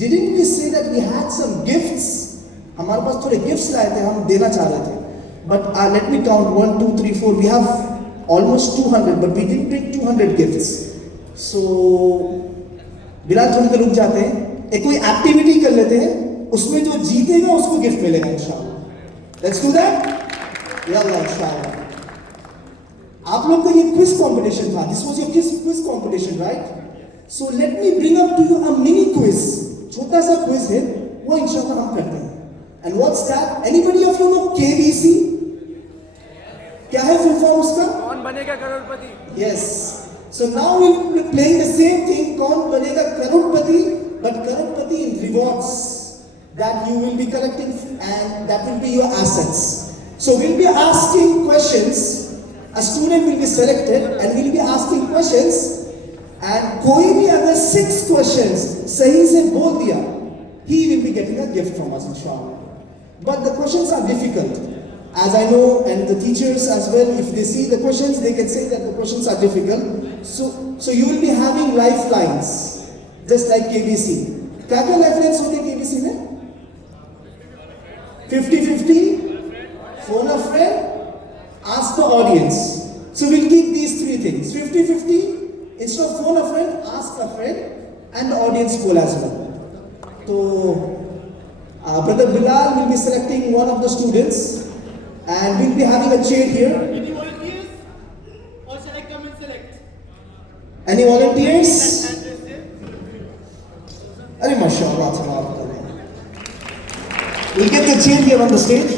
Didn't we say that we had some gifts? हमारे पास थोड़े gifts लाए थे, हम देना चाह रहे थे. But let me count 1, 2, 3, 4. We have almost 200, but we didn't bring 200 gifts. So Bilal थोड़ी देर रुक जाते हैं, एक कोई एक्टिविटी कर लेते हैं, उसमें जो जीतेगा उसको गिफ्ट मिलेगा इंशाल्लाह. Let's do that. यल्ला इंशाल्लाह. आप लोग का ये क्विज कंपटीशन था. This was your quiz competition, right? So let me bring up to you a mini quiz. छोटा सा क्विज है, वो इंशाल्लाह हम करते हैं. And what's that? Anybody of you know KBC? क्या है फुल फॉर्म उसका? कौन बनेगा करोड़पति? Yes. So now we'll be playing the same thing. कौन बनेगा करोड़पति? But Crorepati in rewards that you will be collecting, and that will be your assets. So we'll be asking questions. A student will be selected and we'll be asking questions. And कोई भी अगर 6 questions सही से बोल दिया, he will be getting a gift from us inshallah. But the questions are difficult. As I know, and the teachers as well, if they see the questions, they can say that the questions are difficult. So you will be having lifelines, just like KBC. क्या lifelines होते हैं KBC में? 50-50, phone a friend, ask the audience. So we'll keep these 3 things. 50-50, instead of phone a friend, ask a friend, and the audience poll as well. So Brother Bilal will be selecting one of the students, and we'll be having a chair here. Any volunteers? Or shall I come and select? Any volunteers? Arey mashallah, tabarakallah. We'll get the chair here on the stage.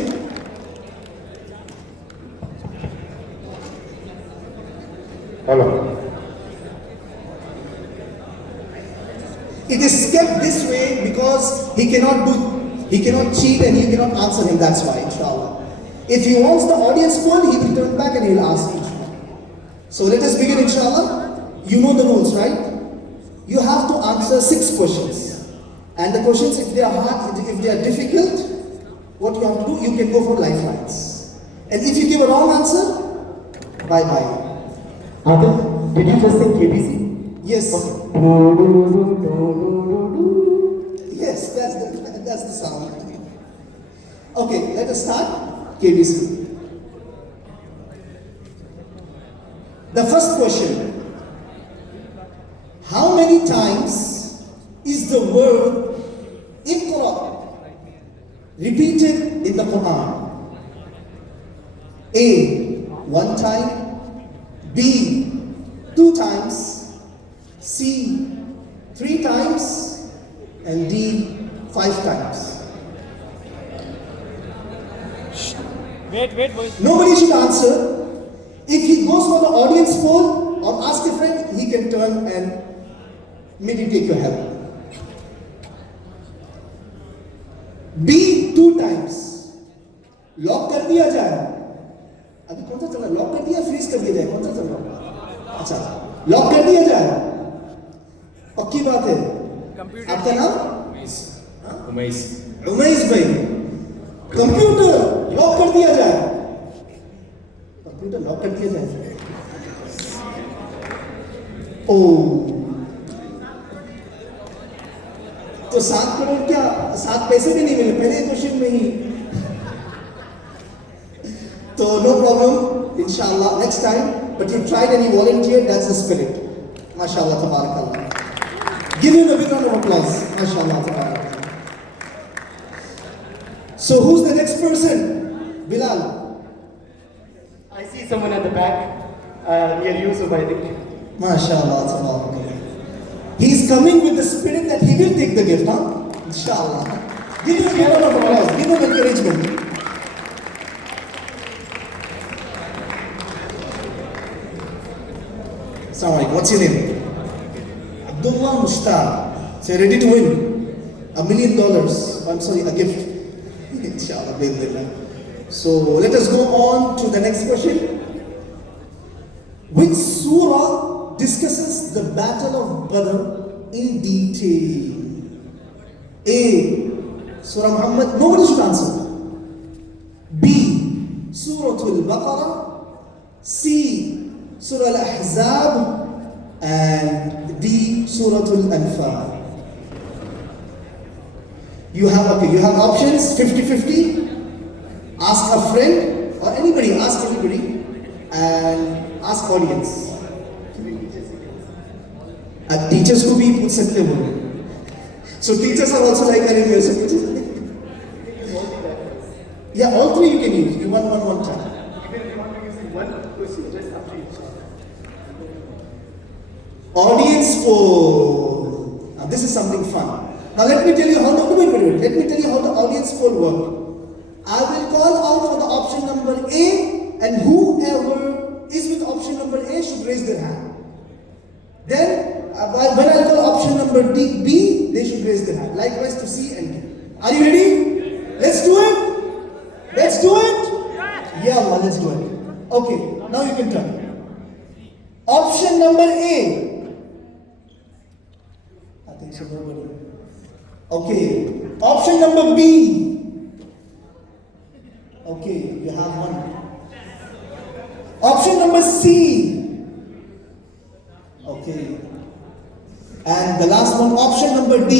Hello. It is kept this way because he cannot cheat and you cannot answer him. That's why, inshallah. If he wants the audience poll, he will turn back and he will ask, inshallah. So let us begin, inshallah. You know the rules, right? You have to answer 6 questions. And the questions, if they are hard, if they are difficult, what you have to do, you can go for lifelines. And if you give a wrong answer, bye-bye. Adil, did you just say KBC? Yes. Yes, that's the sound. Okay, let us start. KBC. The first question. How many times is the word Iqra repeated in the Quran? A, 1 time. B, 2 times. C, 3 times. And D, 5 times. Wait, boys. Nobody should answer. If he goes for the audience poll or ask a friend, he can turn and maybe take your help. B, 2 times. Lock कर दिया जाए. अभी कौन सा चल रहा है? Lock कर दिया, फ्रीज कर दिया जाए? कौन सा चल रहा है? अच्छा, लॉक कर दिया जाए. पक्की बात है. आपका नाम? उमैस. उमैस भाई. कंप्यूटर लॉक कर दिया जाए. कंप्यूटर लॉक कर दिया जाए. ओ, तो 7 करोड़ क्या, 7 पैसे भी नहीं मिले पहले क्वेश्चन में ही. तो no problem, inshallah, next time. But you tried and you volunteered, that's the spirit. MashaAllah, tabarakallah. Give him a big round of applause. MashaAllah, tabarakallah. So who's the next person? Bilal. I see someone at the back, near Yusuf, I think. MashaAllah, tabarakallah. He's coming with the spirit that he will take the gift, huh? Inshallah. Give him a big round of applause. Give him encouragement. Assalamualaikum. What's your name? Abdullah Mushtaq. So you're ready to win $1 million. I'm sorry, a gift. Inshallah, bismillah. So let us go on to the next question. Which surah discusses the battle of Badr in detail? A, Surah Muhammad. Nobody should answer. B, Surah Al-Baqarah. C, Surah Al-Ahzab. And D, Surah Al-Anfal. You have options 50-50. Ask a friend or anybody, ask anybody, and ask audience. Teachers को भी पूछ सकते हो. So teachers are also like telling you. Yeah, all three you can use. You want one time. Even if you want to use in one question, just after each. Audience poll. Now this is something fun. Now let me tell you how the audience poll works. I will call out for the option number A, and whoever is with option number A should raise their hand. Then when I call option number B, they should raise their hand. Likewise to C and D. Are you ready? Let's do it. Let's do it. Yeah, Allah, let's do it. Okay, now you can turn. Option number A. I think so, nobody. Okay. Option number B. Okay, you have one. Option number C. Okay. And the last one, option number D.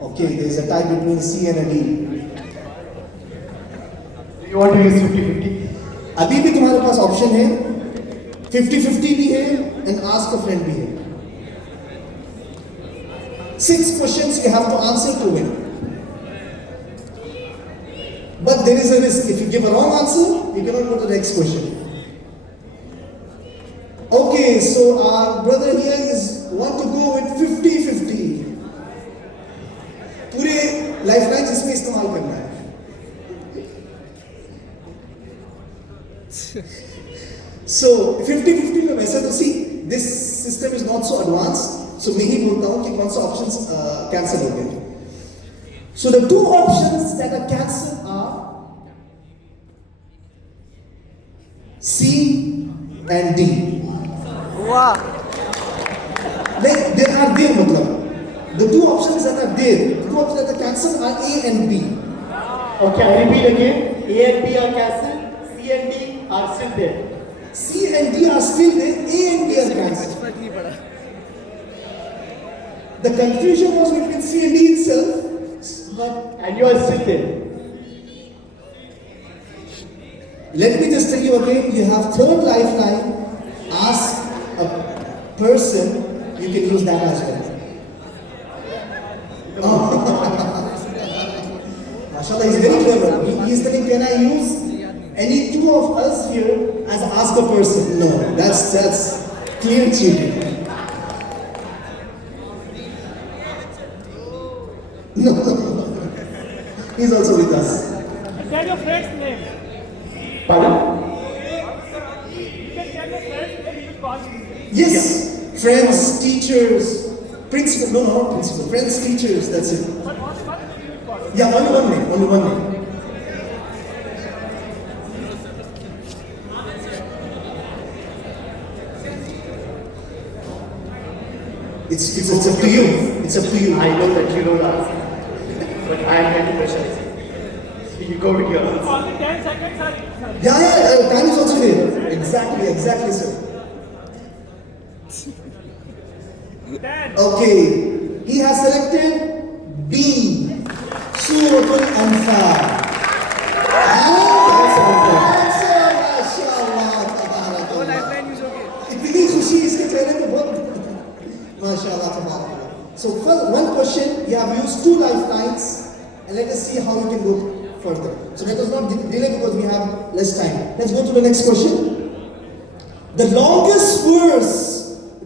Okay, there is a tie between C and a D. Do you want to use 50-50? अभी भी तुम्हारे पास option है 50-50 भी है and ask a friend भी है. 6 questions you have to answer to win. But there is a risk. If you give a wrong answer, you cannot go to the next question. Okay, so our brother here want to go with 50-50. पूरे lifeline इसमें इस्तेमाल करना है. So 50-50 में वैसे तो see this system is not so advanced. So मैं ही बोलता हूँ कि कौन सा options cancel हो गए. So the two options that are cancelled are C and D. वाह. There are there मतलब. The two options that are there, the two options that are cancelled are A and B. Okay, I repeat again. A and B are cancelled. C and D are still there. C and D are still there. A and B are cancelled. फर्क नहीं पड़ा. The confusion was between C and D itself, but And you are still there. let me just tell you again, you have third lifeline. Ask a person, you can use that as well. Mashallah, he's very clever. He is telling, can I use any two of us here as ask a person? No, that's clear cheating. No, he's also with us. Tell your friend's name. Pardon? You can tell your friend's name. You will call him. Yes, friends, teachers, principal. No, not principal. Friends, teachers. That's it. But what name you will call? Yeah, only one name. Only one name. It's up to you. It's up to you. I know that you know the answer. But I am going to pressurize you. You go with your answer. Only 10 seconds are. Yeah, time is also there. Exactly, sir. 10. Okay, he has selected B, Suratul Anfal. वो lifeline use होगी. इतनी खुशी इसके चेहरे पे बहुत माशाल्लाह तबारक. So first one question, you have used 2 lifelines, and let us see how you can go further. So let us not delay because we have less time. Let's go to the next question. The longest verse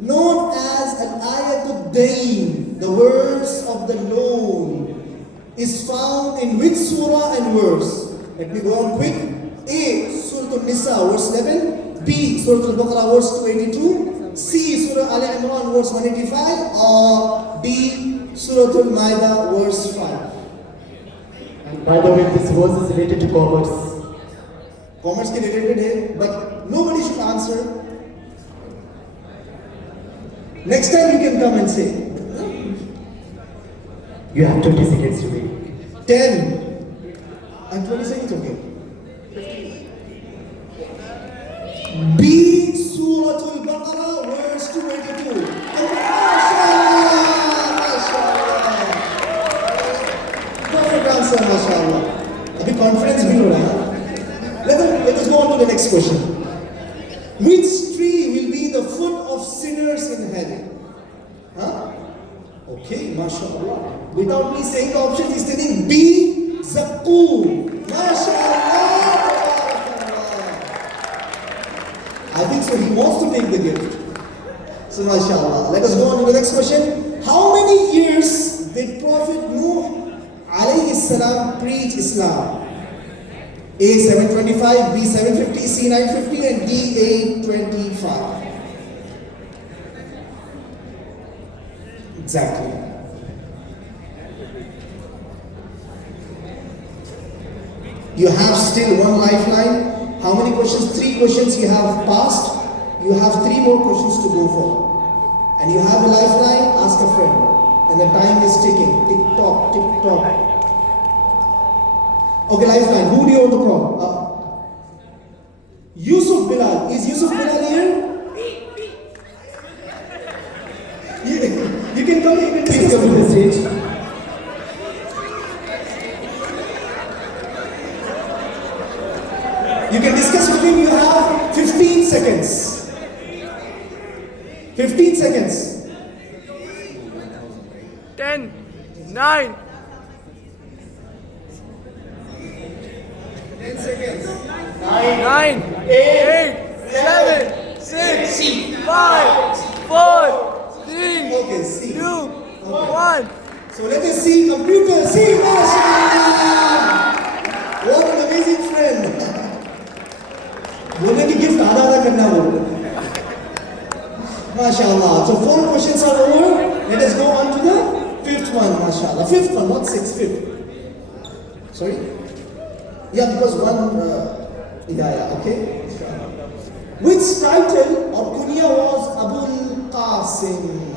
known as Al-Ayatul Dain, the verse of the loan, is found in which surah and verse? Let me go on quick. A. Surah Al-Nisa, verse 11. B. Surah Al-Baqarah, verse 282. C. Surah Al-Imran, verse 185. Or D. Surah Al-Ma'idah, verse 5. And by the way, this verse is related to commerce. Commerce ke related hai, but nobody should answer. Next time you can come and say. You have 20 seconds to wait. 10. And 20 seconds, okay. B. Suratul Baqarah, verse 282. MashaAllah, MashaAllah. Next question. Which tree will be the foot of sinners in hell? Huh? Okay, mashallah. Without me saying the options, he's telling B, Zaqqum. Mashallah. I think so. He wants to take the gift. So, mashallah. Let us go on to the next question. How many years did Prophet Nuh alayhi salam preach Islam? A 725, B 750, C 950, and D 825. Exactly. You have still one lifeline. How many questions? 3 questions you have passed. You have 3 more questions to go for. And you have a lifeline, ask a friend. And the time is ticking. Tick tock, tick tock. Okay, lifeline. Who do you want to call? Yusuf Bilal. Is Yusuf Bilal here? You can come, you can Please come to the stage. You can discuss with him. You have 15 seconds. 15 seconds. 10, 9, 10 seconds. 9, 8, 7, 6, 5, 4, 3, Okay, see. 2, 1. So let us see computer. See, mashallah. What an amazing friend. बोले कि gift आधा आधा करना बोलो. Mashallah. So 4 questions are over. Let us go on to the 5th one. Mashallah. 5th one, not 6th. 5th. Sorry. Yeah, because one. Yeah. Okay. Which title or kunya was Abul Qasim?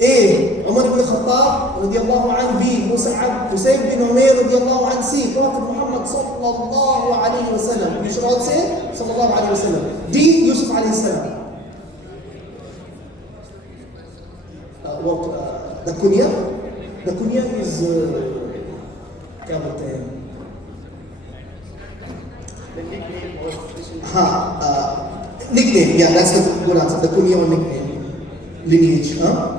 A. Umar ibn Khattab radiallahu anhu. B. Mus'ab Hussein bin Umair radiallahu anhu. C. Prophet Muhammad sallallahu alayhi wa sallam. You should all say sallallahu alayhi wa sallam. D. Yusuf alayhi salam. What? The kunya? The kunya is क्या बोलते हैं? The nickname was Nickname. Yeah, that's the good answer. The kunya or nickname. Lineage. Huh?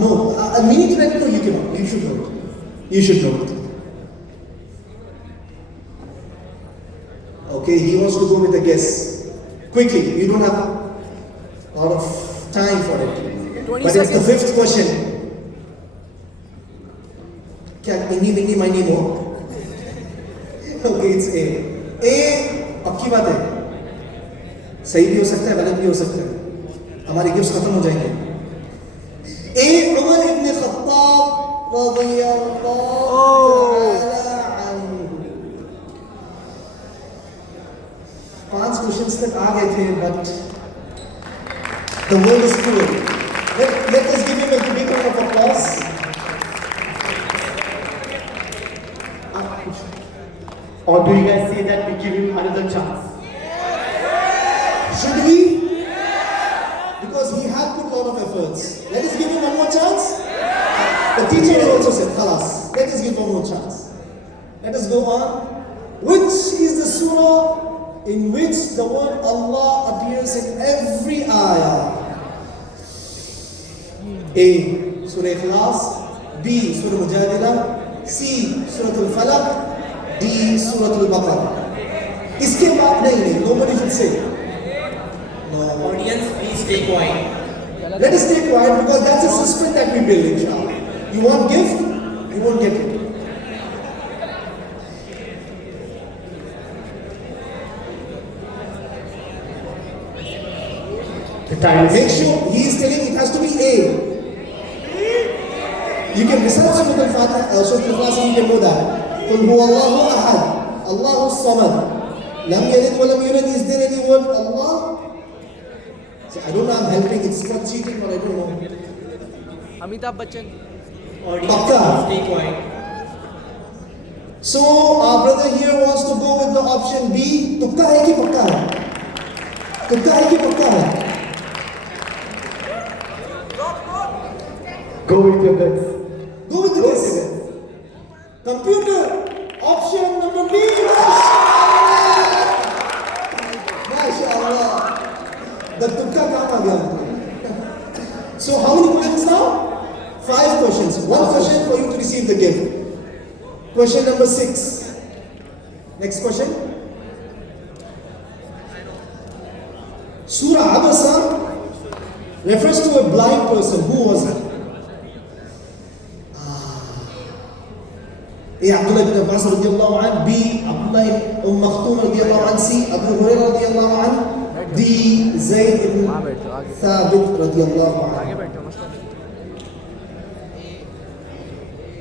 No, meaning to that, no, you cannot. You should know it. You should know it. Okay, he wants to go with a guess. Quickly, you don't have a lot of time for it. 20 But it's the seconds. 5th question. क्या इंगी मिंगी माइनी मो? Okay, it's A. A पक्की बात है. सही भी हो सकता है, गलत भी हो सकता है. हमारे गिफ्ट्स खत्म हो जाएंगे. A. उमर इब्न खत्ताब रज़ियल्लाहु ताला अन्हु. 5 questions तक आ गए थे, but the world is cruel. Let us give him a big round of applause. Or do you guys say that we give him another chance? Should we? Because he had put a lot of efforts. Let us give him one more chance. The teacher also said, Khalas, let us give one more chance. Let us go on. Which is the surah in which the word Allah appears in every ayah? A. Surah Ikhlas. B. Surah Mujadila. C. Surah Al-Falaq. D. Surah Al-Baqarah. इसके बाद नहीं, nobody should say. No. Audience, please stay quiet. Let us stay quiet because that's a suspense that we build, inshallah. You want gift, you won't get it. The time is Make sure he is telling it has to be A. You can recite Surah Al-Fatiha, Surah Al-Ikhlas, you can know that. قل هو الله أحد الله الصمد لم يلد ولم يولد. Is there any word Allah? So I don't know, I'm helping. It's not cheating, or I don't know. Amitabh Bachchan. Audience, Pakka. stay quiet. So our brother here wants to go with the option B. तुक्का है कि पक्का है? तुक्का है कि पक्का है? go with your guts. Go with the guess. Computer. Option number B. MashaAllah. The tukka kaam aa gaya. So how many questions now? 5 questions. 1 question for you to receive the gift. Question number 6. Next question. Surah Abasa refers to a blind person. Who was it? A. Abdullah ibn Abbas radiallahu anh. B. Abdullah ibn Makhtoum radiallahu anh. C. Abu Hurairah radiallahu anh. D. Zayd ibn Thabit radiallahu anh.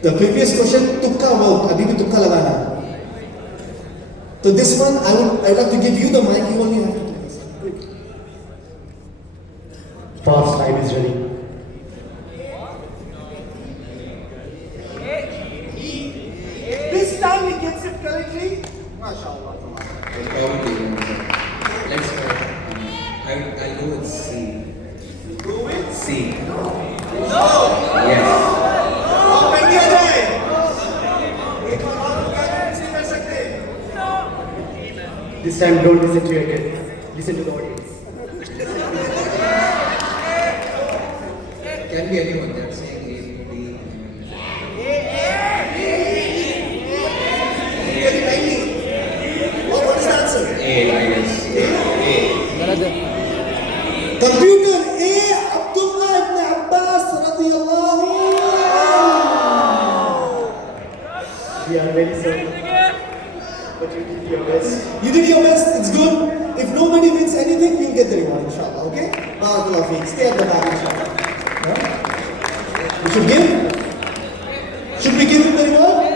The previous question, tukka worked. Abhi bhi tukka lagana. So this one, I would like to give you the mic. You only have to tell us. Fast time is running. This time he gets it correctly. MashaAllah. Probably. Let's go. I'll go with C. Go with C. no. Yes. बैठ गया जाए एक और कैसे कर सकते This time don't listen to your kids. Listen to the audience. Can be anyone. They're saying A, B. What is the answer? A, I guess. A. Computer A. Abdullah ibn Abbas radiyallahu anhu. We are very sorry. But you did your best. You did your best, it's good. If nobody wins anything, you'll get the reward, inshallah, okay? Barakallah feek. Stay at the back, inshallah. Huh? We should give? Should we give him the reward?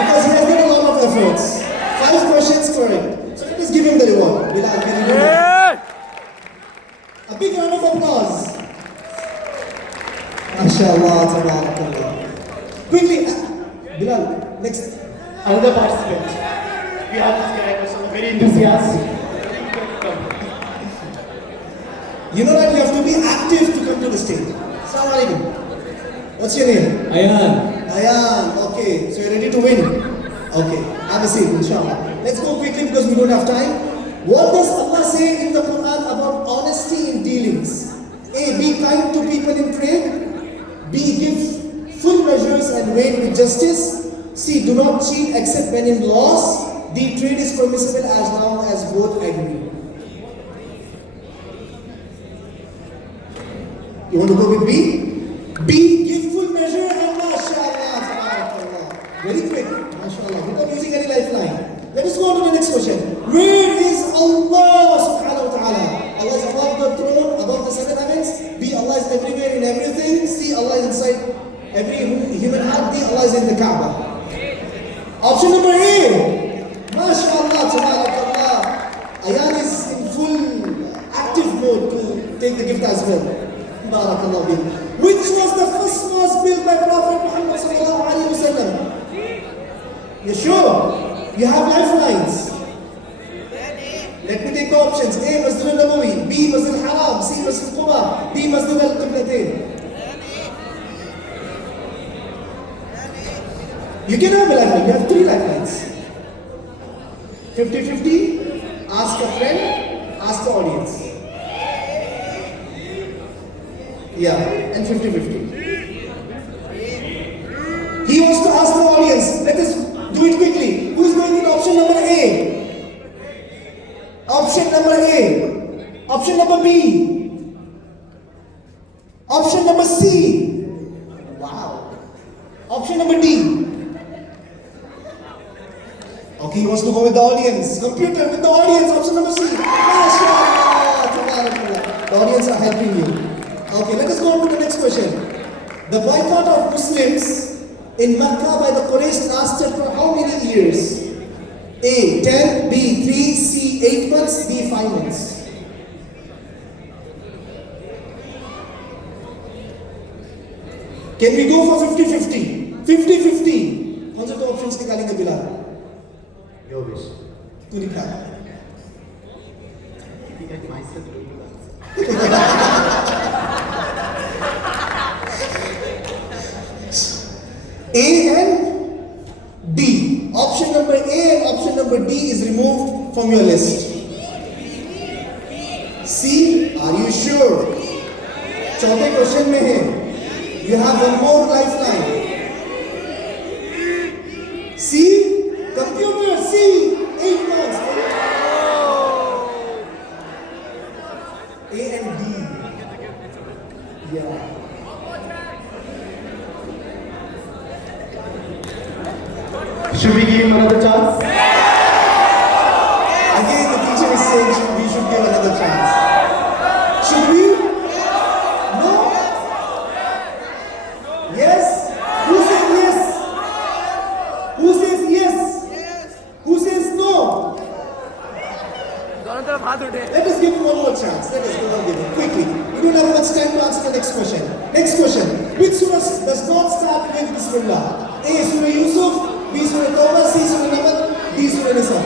Because he has done a lot of efforts. 5 questions correct. So let us give him the reward. Bilal, can you do that? A big round of applause. MashaAllah, tabarakallah. Quickly, Bilal, next. Another participant. We have this guy who's very enthusiastic. You know that you have to be active to come to the stage. Assalamu alaikum. What's your name? Ayan. Ayan. Okay, so you're ready to win. Okay, have a seat, inshallah. Let's go quickly because we don't have time. What does Allah say in the Quran about honesty in dealings? A. Be kind to people in trade. B. Give full measures and weight with justice. C. Do not cheat except when in loss. D. Trade is permissible as long as both agree. You want to go with B? B. Give full measure and mashallah, tabarakallah. Very quick, mashallah. Without using any lifeline. Let us go on to the next question. Where is Allah subhanahu wa ta'ala? Allah is above the throne, above the 7 heavens. B. Allah is everywhere in everything. C. Allah is inside every human heart. D. Allah is in the Kaaba. Option number A. MashaAllah, tabarakallah. Ayan is in full active mode to take the gift as well. Barakallah bih. Which was the first mosque built by Prophet Muhammad sallallahu alaihi wasallam? You sure? You have lifelines. Let me take the options. A. Masjid al-Nabawi. B. Masjid al-Haram. C. Masjid Quba. D. Masjid al-Qiblatain. You can have a lifeline. You have 3 lifelines. 50-50. Ask a friend. Ask the audience. Yeah, and 50-50. He wants to ask the audience. Let us do it quickly. Who is going with option number A? Option number A. Option number B. Option number C. Wow. Option number D. Okay, he wants to go with the audience. Computer with the audience. Option number C. MashaAllah, tabarakallah. The audience are helping you. Okay, let us go on to the next question. The boycott of Muslims in Mecca by the Quraysh lasted for how many years? A. 10, B. 3, C. 8 months, D. 5 months. Can we go for 50-50? 50-50. कौन से 2 options निकालेंगे Bilal? Your wish. तू निकाल. I myself will do that. A and D. Option number A and option number D is removed from your list. C, are you sure? चौथे question में है. You have one more lifeline. C, computer, C, 8 marks. A and D. Yeah. Should we give him another chance? Again, the teacher is saying we should give another chance. Should we? No? Yes? Who says yes? Who says yes? Who says no? दोनों तरफ हाथ उठे. Let us give him one more chance. Let us give him quickly. We don't have much time to answer the next question. Next question. Which surah does not start with Bismillah? A. Surah Yusuf. B. Surah Tawbah. C. Surah Namal. D. Surah Nisa.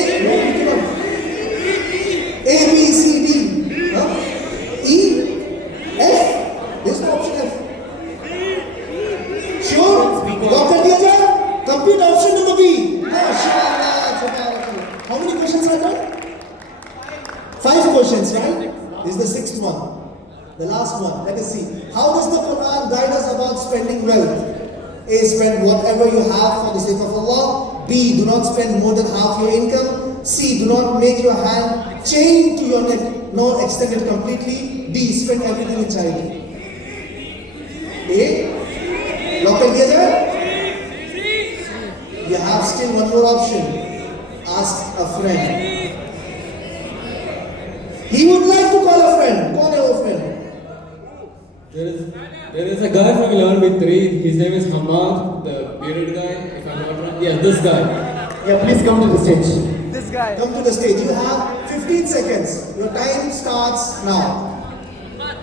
A. No, pick it up. A, B, C, D. Huh? E. F. There's no option F. Sure? Lock कर दिया जाए? Complete option number B. Mashallah. How many questions are done? 5 questions, right? This is the 6th one. The last one. Let us see. How does the Quran guide us about spending wealth? A. Spend whatever you have for the sake of Allah. B. Do not spend more than half your income. C. Do not make your hand chained to your neck nor extend it completely. D. Spend everything in charity. A. Lock कर दिया जाए? You have still one more option. Ask a friend. He would like to call a friend. कौन है वो friend? There is a guy from 11 with 3. His name is Hamad, the bearded guy, if I'm not wrong. Yeah, this guy. Yeah, please come to the stage. This guy. Come to the stage. You have 15 seconds. Your time starts now.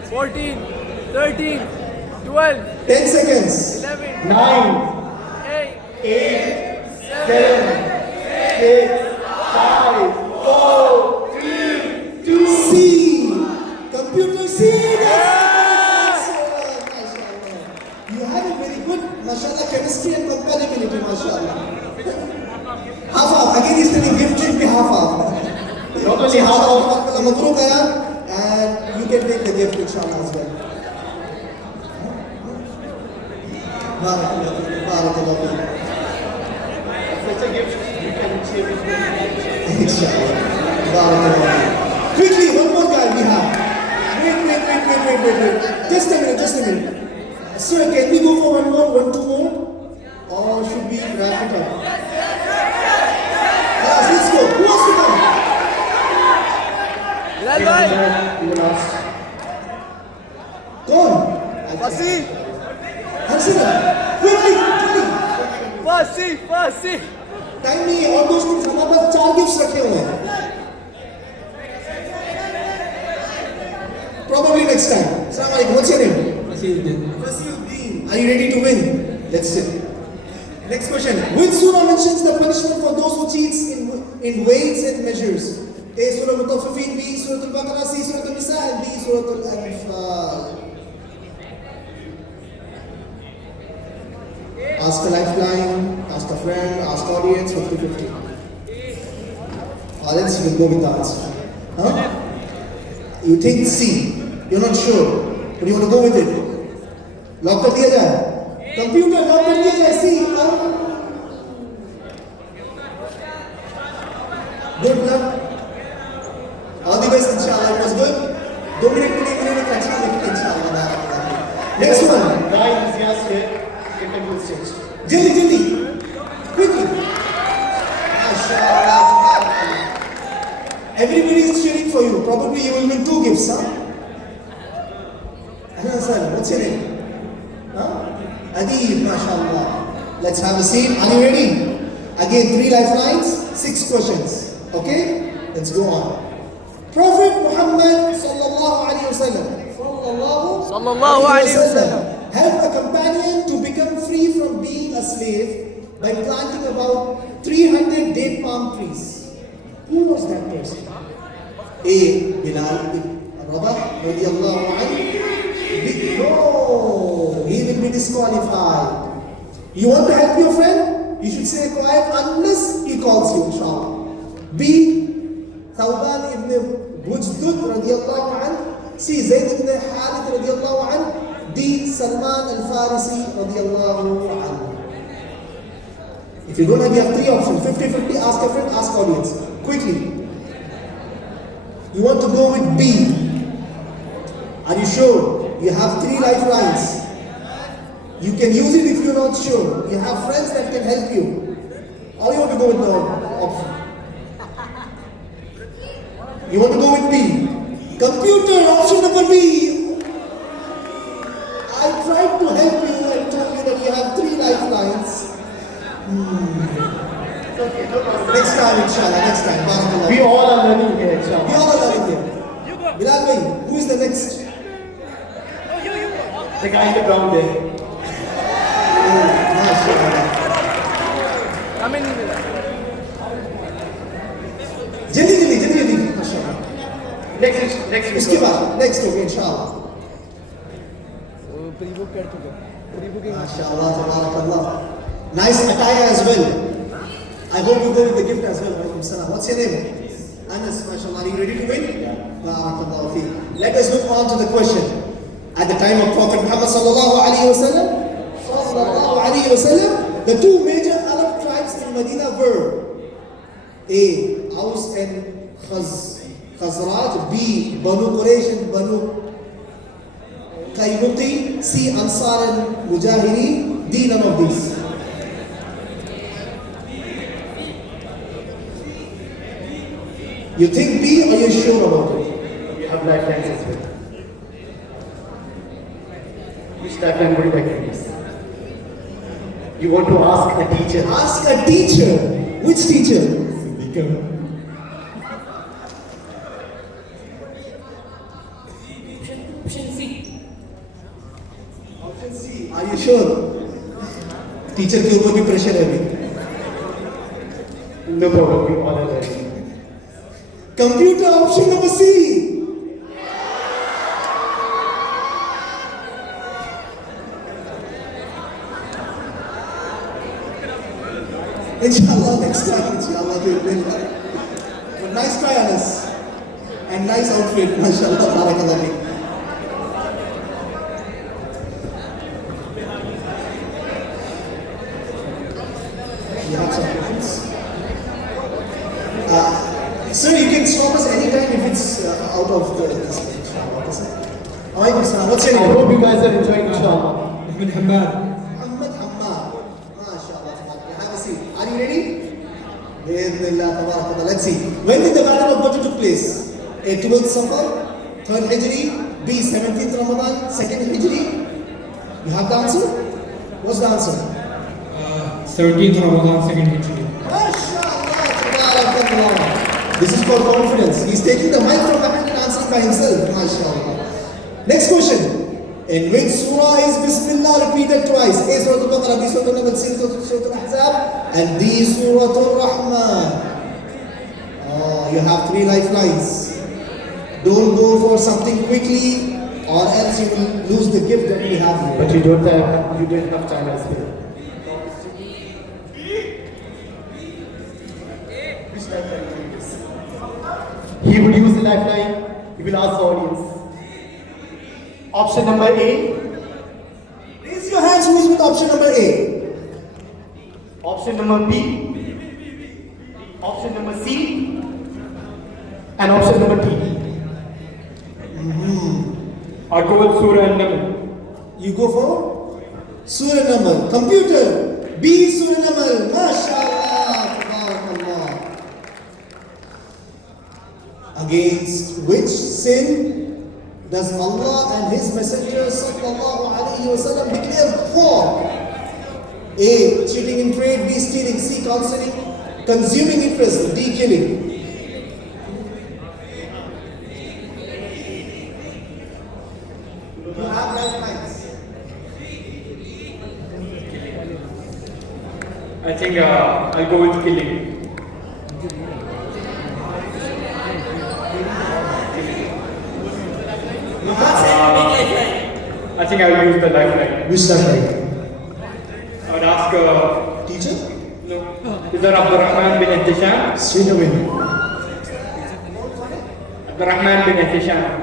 14, 13, 12, 10 seconds. 11, 9, 8, 8, 7, 6, 5, 4, 3, 2. C. Computer C. That's Mashallah. You have a very good, mashallah, chemistry and compatibility, mashallah. Half. Again, he's telling gift should be half. Not only half of. Mabruk hai, and you can take the gift, inshallah, as well. Barakallah. Such a gift, you can share with me. Inshallah. Barakallah. Quickly, one more guy we have. Wait. Just a minute. Sir, can we go for one more, 2 more? Or should we wrap it up? Yes, let's go. Who wants to come? Bilal bhai. You were last. Kौन? Fasi. Hansina. Quickly. Fasi. Time नहीं है और दोस्तों हमारे पास 4 gifts रखे हुए हैं. Probably next time. Assalamu alaikum. What's your name? Fasiyuddin. Are you ready to win? Let's see. Next question. Which surah mentions the punishment for those who cheats in weights and measures? A. Surah Mutaffifin. B. Surah Al-Baqarah. C. Surah Al-Nisa. And D. Surah Al-Anfal. Ask a lifeline, ask a friend, ask audience, 50-50. Let's go with the answer. Huh? You think C, you're not sure, but you want to go with it. Lock कर दिया जाए. Computer lock कर दिया जाए. C. Good luck. All the best, inshallah. It was good. 2 minutes के लिए अच्छा लेकिन inshallah. Next one. Guy enthusiast here. Get them to the stage. Jildi. Quickly. Mashallah. Everybody is cheering for you. Probably you will win 2 gifts, huh? Hello, sir. What's your name? Huh? Adib, mashallah. Let's have a seat. Are you ready? Again, 3 lifelines, 6 questions. Okay? Let's go on. Prophet Muhammad sallallahu alaihi wasallam. Sallallahu alaihi wasallam. Helped a companion to become free from being a slave by planting about 300 date palm trees. Who was that person? A. Bilal ibn Rabah radiyallahu anhu. No, he will be disqualified. You want to help your friend? You should stay quiet unless he calls you, inshallah. B. Thawban ibn Bujdud radiallahu anhu. C. Zayd ibn Harith radiallahu anhu. D. Salman al-Farisi radiallahu anhu. If you don't have, you have three options. 50-50, ask a friend, ask audience. Quickly. You want to go with B. Are you sure? You have 3 lifelines. You can use it if you're not sure. You have friends that can help you. Or you want to go with the option? You want to go with B. Computer, option number B. I tried to help you and told you that you have 3 lifelines. Next time, inshallah, next time. Barakallah. We all are learning here, We inshallah. all are learning here. Bilal bhai, who is the next? The guy in the ground there. जल्दी जल्दी माशाल्लाह Next. इसके बाद next होगा इंशाल्लाह माशाल्लाह तबारकल्लाह nice attire as well I hope you go with the gift as well Walaikum salam. What's your name Anas mashallah are you ready to win barakallahu feek let us move on to the question at the time of Prophet Muhammad sallallahu alaihi wasallam the 2 major Arab tribes in Medina were A. Aus and Khazraj. B. Banu Quraysh and Banu Qaynuqi. C. Ansar and Mujahiri. D. None of these. You think B or you're sure about it? We have lifelines as well. Which lifeline would you like to use? You want to ask a teacher. Ask a teacher. Which teacher? Option C. Option C. Are you sure? Teacher के ऊपर भी pressure है अभी. No problem, we all are learning. Computer option number C. Inshallah next time, inshallah we will. But nice try on us. And nice outfit, mashallah, barakallah feek. You have some questions? Sir, you can stop us anytime if it's out of the display, inshallah. Alaikum salam. What's your I name? hope you guys are enjoying inshallah. Ahmed Hamad. Muhammad Hammad. MashaAllah. Have a seat. Are you ready? Bismillah, tabarakallah. Let's see. When did the Battle of Badr took place? A. 12th Safar, 3rd Hijri, B. 17th Ramadan, 2nd Hijri. You have the answer? What's the answer? 17th Ramadan, 2nd Hijri. MashaAllah, tabarakallah. This is called confidence. He's taking the mic from behind and answering by himself. MashaAllah. Next question. In which surah is Bismillah repeated twice? A. Surah Al-Baqarah, B. Surah Al-Naml, C. Surah Al-Ahzab, and D. Surah Al-Rahman. Oh, you have 3 lifelines. Don't go for something quickly or else you will lose the gift that we have here. But you don't have time as well. Which lifeline will you use? He would use the lifeline, he will ask the audience. Option number A, Raise your hands who is with option number A. option number B, option number C, and option number D. I'll go with Surah An-Naml. You go for Surah Naml. Computer, B. Surah Naml. MashaAllah. Tabarakallah. Against which sin does Allah and His Messenger sallallahu alaihi wasallam declare war? A. Cheating in trade. B. Stealing. C. Consuming interest. D. Killing. You have lifelines. I think I'll go with killing. I think I'll use the lifeline. Which lifeline? ask Teacher? no. Is there Abdurrahman bin Hisham? Straight away. Abdurrahman bin Hisham.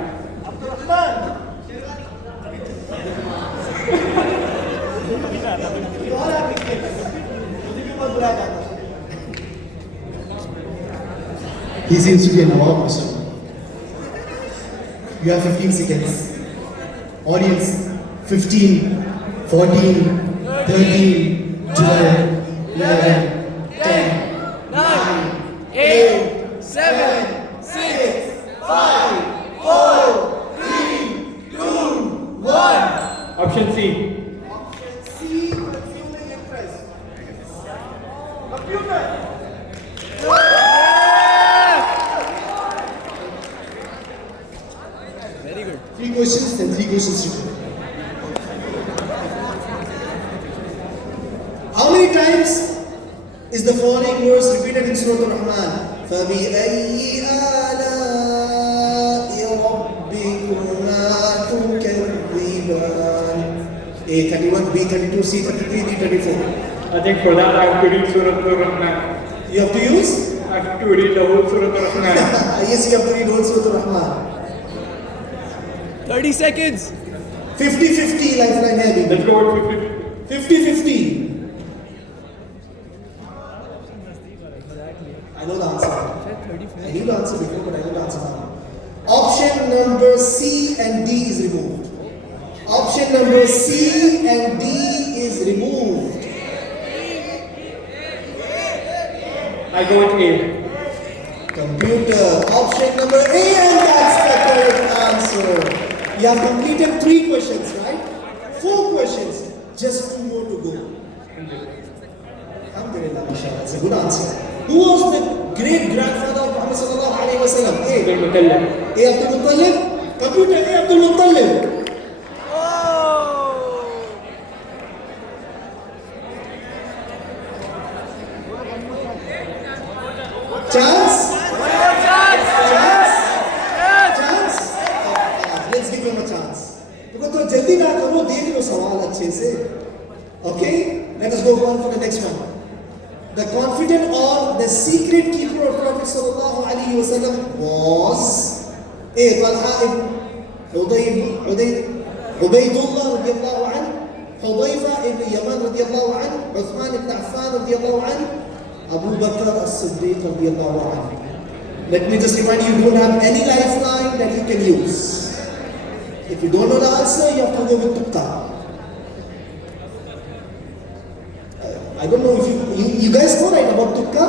He seems to be a Nawab person. You have 15 seconds. Audience, 15, 14, 13, 12, 11, 10, 9, 8, 7, 6, 5, 4, 3, 2, 1. Option C. C, consuming interest. Computer. Three questions, then 3 questions to go. How many times is the following verse repeated in Surah Al-Rahman? فَبِأَيِّ آلَاءِ رَبِّكُمَا تُكَذِّبَانِ A 31, B 32, C 33, D 34. I think for that I have to read Surah Al-Rahman. You have to use? I have to read the whole Surah Al-Rahman. Yes, you have to read whole Surah Al-Rahman. 30 seconds. 50-50 lifeline hai, baby. Let's go with 50. 50-50. I know the answer. I knew the answer before, but I know the answer now. Option number C and D is removed. Option number C and D is removed. I go with A. Computer. Option number A, and that's the correct answer. You have completed 3 questions, right? 4 questions. Just 2 more to go. Alhamdulillah, mashallah. That's a good answer. Who was the great grandfather of Muhammad sallallahu alayhi wa sallam? Abdul A. Muttalib. A. Abdul Muttalib. Computer. A. Abdul Muttalib. Chance? Chance? Let's give him a chance. Because तो जल्दी ना करो, देख लो सवाल अच्छे से. Okay? Let us go on for the next one. The confidant or the secret keeper of Prophet sallallahu alaihi wasallam was A. Talha ibn Ubaydullah radiyallahu anhu, Hudayfa ibn Yaman radiyallahu anhu, Uthman ibn Affan radiyallahu anhu, Abu Bakr as-Siddiq radiyallahu anhu. Let me just remind you, you don't have any lifeline that you can use. If you don't know the answer, you have to go with Tukka. I don't know if you guys know right about Tukka?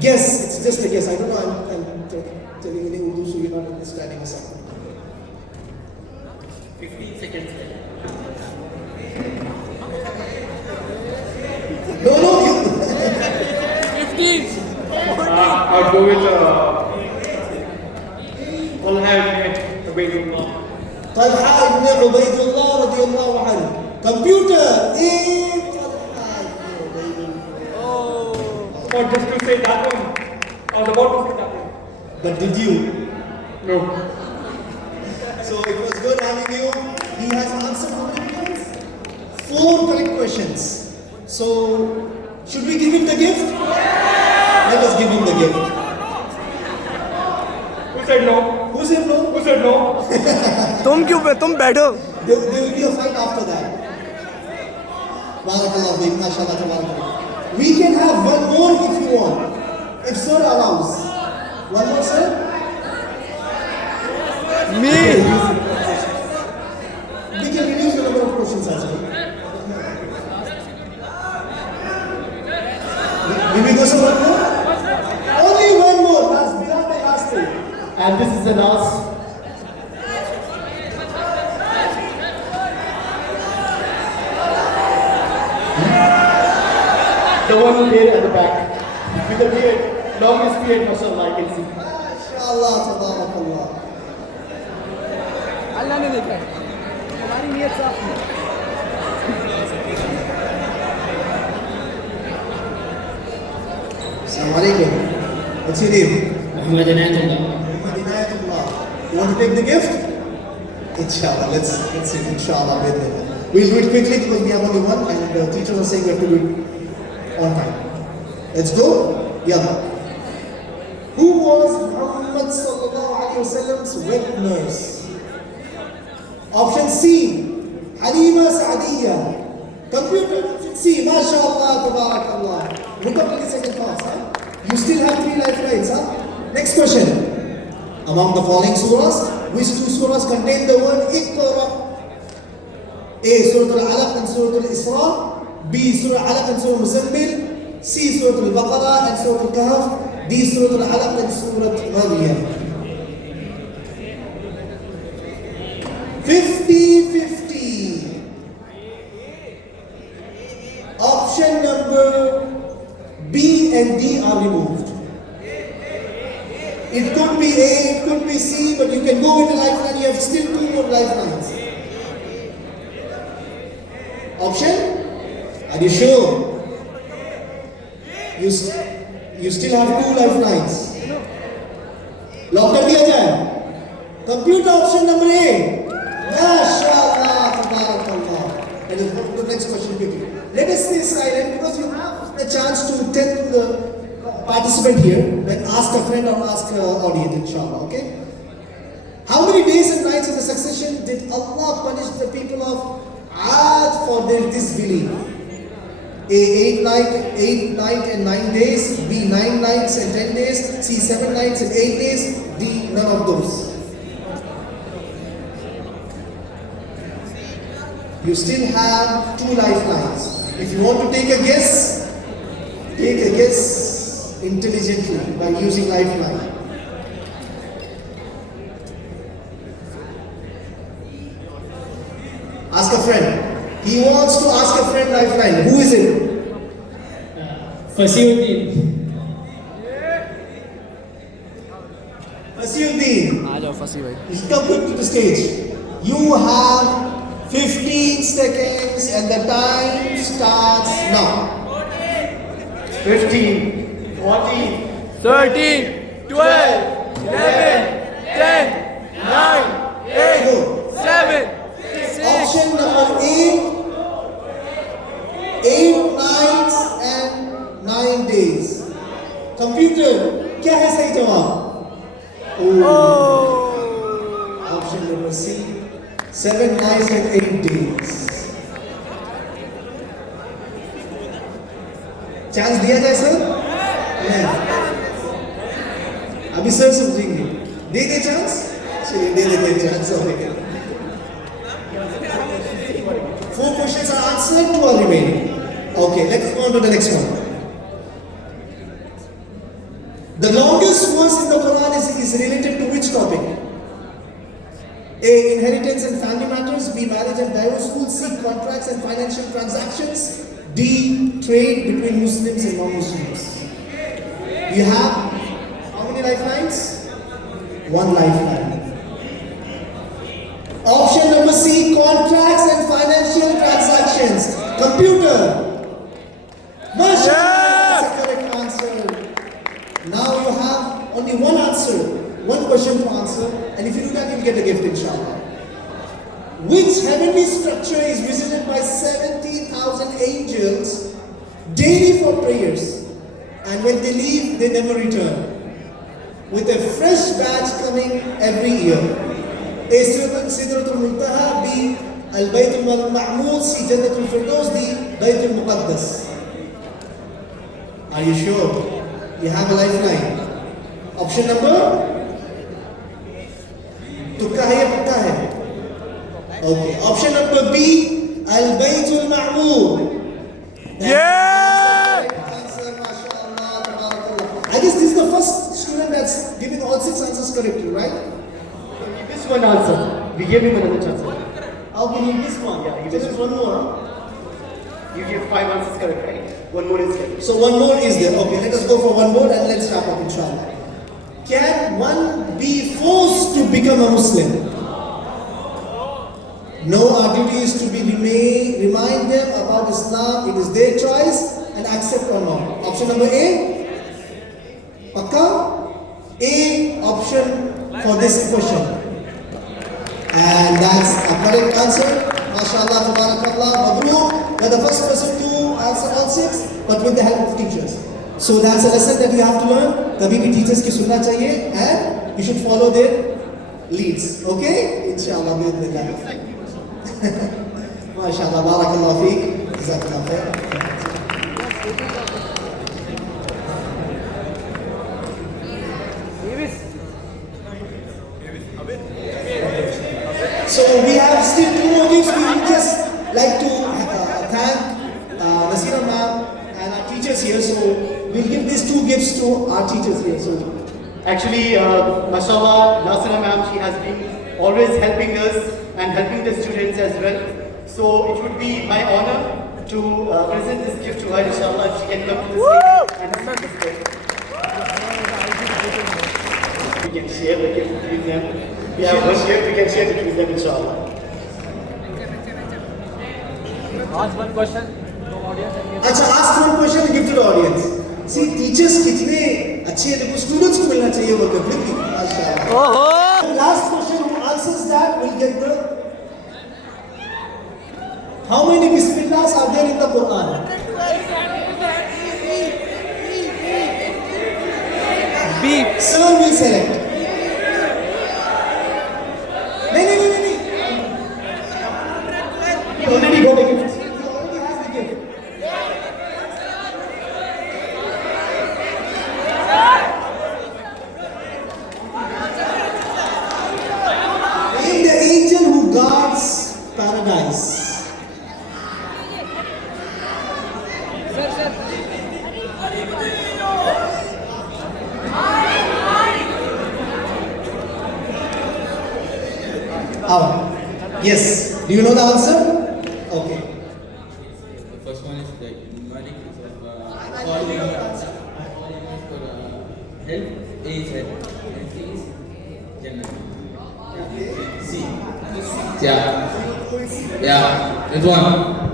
Guess, it's just a guess. I don't know, I'm telling you in Urdu so you're not understanding or something. 15 seconds. No, you. 15. I'll go with Talha ibn Ubaydullah. Talha ibn Ubaydullah radiyallahu anhu. Computer, A. Talha ibn Ubaydullah. Or just to say that one. I was about to say that one. But did you? No. So it was good having you. He has answered how many questions? 4 correct questions. So, should we give him the gift? Let us give him the gift. Who said no? Who said no? Who said no? तुम बैठो. There will be a fight after that. Barakallah, baby. Mashallah, tabarakallah. We can have one more if you want. If sir allows. One more, sir? Me. We can reduce the number of questions as well. Will we go some one more? Only one more. Last, beyond the last thing. And this is the last. The one there at the back. With the beard. Longest beard, mashallah, I can see. MashaAllah, tabarakallah. अल्लाह ने देखा है. हमारी नियत साफ है. Assalamu alaikum. What's your name? Muhammad Inayatullah. Muhammad Inayatullah. You want to take the gift? Inshallah. Let's see. Inshallah. We'll do it quickly because we have only one and the teacher was saying we have to do it on time. Let's go. Yeah. Who was Muhammad sallallahu alaihi wasallam's wet nurse? Option C, Halima Saadiya. Computer, option C, MashaAllah, Tabarakallah. Look up in the second class, huh? You still have 3 lifelines, huh? Next question. Among the following surahs, which 2 surahs contain the word Iqra? A. Surah Al-Alaq and Surah Al-Isra. B. Surah Al-Alaq and Surah Muzammil. C. Surah Al-Baqarah and Surah Al-Kahf. D. Surah Al-Alaq and Surah Maryam. 50-50. Option number B and D are removed. It could be A, it could be C, but you can go with a lifeline. You have still 2 more lifelines. Option? Are you sure? You still have 2 lifelines. Lock कर दिया जाए. Computer option number A. MashaAllah, Tabarakallah. Let us go to the next question quickly. Let us stay silent because you have a chance to tell the participant here, then ask a friend or ask an audience, inshallah, okay? How many days and nights in the succession did Allah punish the people of Ad for their disbelief? A. 8 nights and 9 days. B. 9 nights and 10 days. C. 7 nights and 8 days. D. None of those. You still have 2 lifelines. If you want to take a guess intelligently by using lifeline. Ask a friend. He wants to ask a friend lifeline. Who is it? Fasiuddin. Fasiuddin. आ जाओ फंसी भाई. Come quick to the stage. You have 15 seconds and the time starts now. 15, 14, 13, 12, 11, 10, 9, 8, Go. 7, 6, Option number A. 8 nights and 9 days. Computer, क्या है सही जवाब? Option number C. 7 nights and 8 days. Chance दिया जाए sir? नहीं. अभी सर समझेंगे. दे दे चांस? चलिए दे देते हैं chance. Four questions are answered, 2 are remaining. Okay, let's go on to the next one. The longest verse in the Quran is related to which topic? A. Inheritance and family matters. B. Marriage and divorce rules. C. Contracts and financial transactions. D. Trade between Muslims and non-Muslims. You have how many lifelines? 1 lifeline. Option number C. Contracts and financial transactions. Computer. Mashallah, that's a correct answer. Now you have only 1 answer. 1 question to answer, and if you do that, you'll get a gift, inshallah. Which heavenly structure is visited by 70,000 angels daily for prayers, and when they leave, they never return, with a fresh batch coming every year? A. Sidratul Muntaha. B. Al-Baytul Ma'mur. C. Jannatul Firdaus. D. Baytul Muqaddas. Are you sure? You have a lifeline. Option number? तुक्का है या पक्का है? Okay. Option number B. Al-Baytul Ma'mur. Yeah! Answer, mashallah, tabarakallah. I guess this is the first student that's giving all 6 answers correctly, right? this one answer. We gave him another chance. How can you miss one? Yeah, you So missed there's 1 more. Huh? You gave 5 answers correct, right? 1 more is correct. So 1 more is there. Okay, let us go for 1 more and let's wrap up, inshallah. Can one be forced to become a Muslim? No, our duty is to remind them about Islam. It is their choice and accept or not. Option number A. Pakka? A option for this question. And that's a correct answer. MashaAllah, tabarakallah, mabrur. You're the first person to answer all 6, but with the help of teachers. So that's a lesson that you have to learn. कभी भी teachers की सुनना चाहिए and you should follow their leads. Okay? Inshallah, bi'idhnillah. MashaAllah, barakallah feek. Jazakallah khair. So we have still 2 more gifts. We would just like to thank Nasira ma'am and our teachers here. So we'll give these 2 gifts to our teachers here. So Actually, mashallah, Nasira ma'am, she has been always helping us and helping the students as well. So it would be my honor to present this gift to her, inshallah, if she can come to the stage and accept this gift. We can share the gift between them. We have one gift, we can share between them, inshallah. Ask one question. अच्छा, ask one question and give to the audience. See, teachers कितने अच्छे हैं, देखो students को मिलना चाहिए वो gift भी. माशाअल्लाह. ओहो The last question who answers that will get the. How many Bismillahs are there in the Quran? B. Sir will select. नहीं. He already got a gift. He already has the gift. Name the angel who guards paradise. Yes. Do you know the answer? Okay. The first one is like Malik is of calling for help. A is help. And C is Jannah. C. Yeah. This one.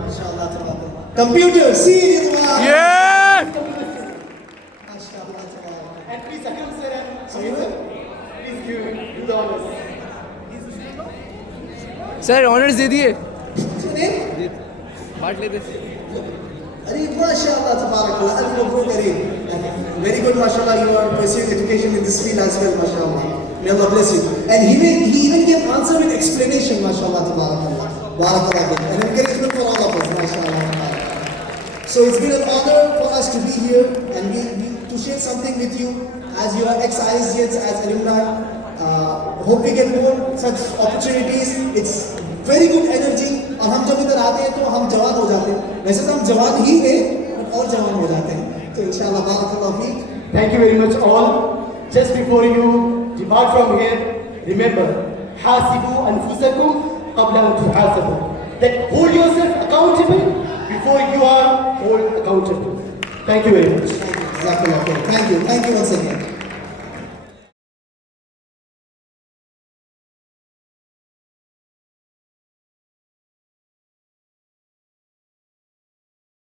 Mashallah, tabarakallah. Computer, see Ridwan. Yeah. Mashallah, tabarakallah. And please, Akram sir and Samir sir, please do the honors. Sir honours दे दिए What's your name? बांट लेते Arey, mashallah, tabarakallah. Alf Mabrook, Arey. Very good, mashallah. You are pursuing education in this field as well, mashallah. May Allah bless you. And he even gave answer with explanation, mashallah, tabarakallah. Barakallah. And encouragement for all of us, mashallah. So it's been an honor for us to be here and to share something with you as you are ex-ISGs, as alumni. Hope we get more such opportunities. It's very good energy. और हम जब इधर आते हैं तो हम जवान हो जाते हैं. वैसे तो हम जवान ही हैं, but और जवान हो जाते हैं. तो इंशाल्लाह बारकाल्लाह Feke. Thank you very much all. Just before you depart from here, remember, حاسبوا أنفسكم قبل أن تحاسبوا. That hold yourself accountable before you are held accountable. Thank you very much. Thank you. Jazakallah khair. Thank you once again.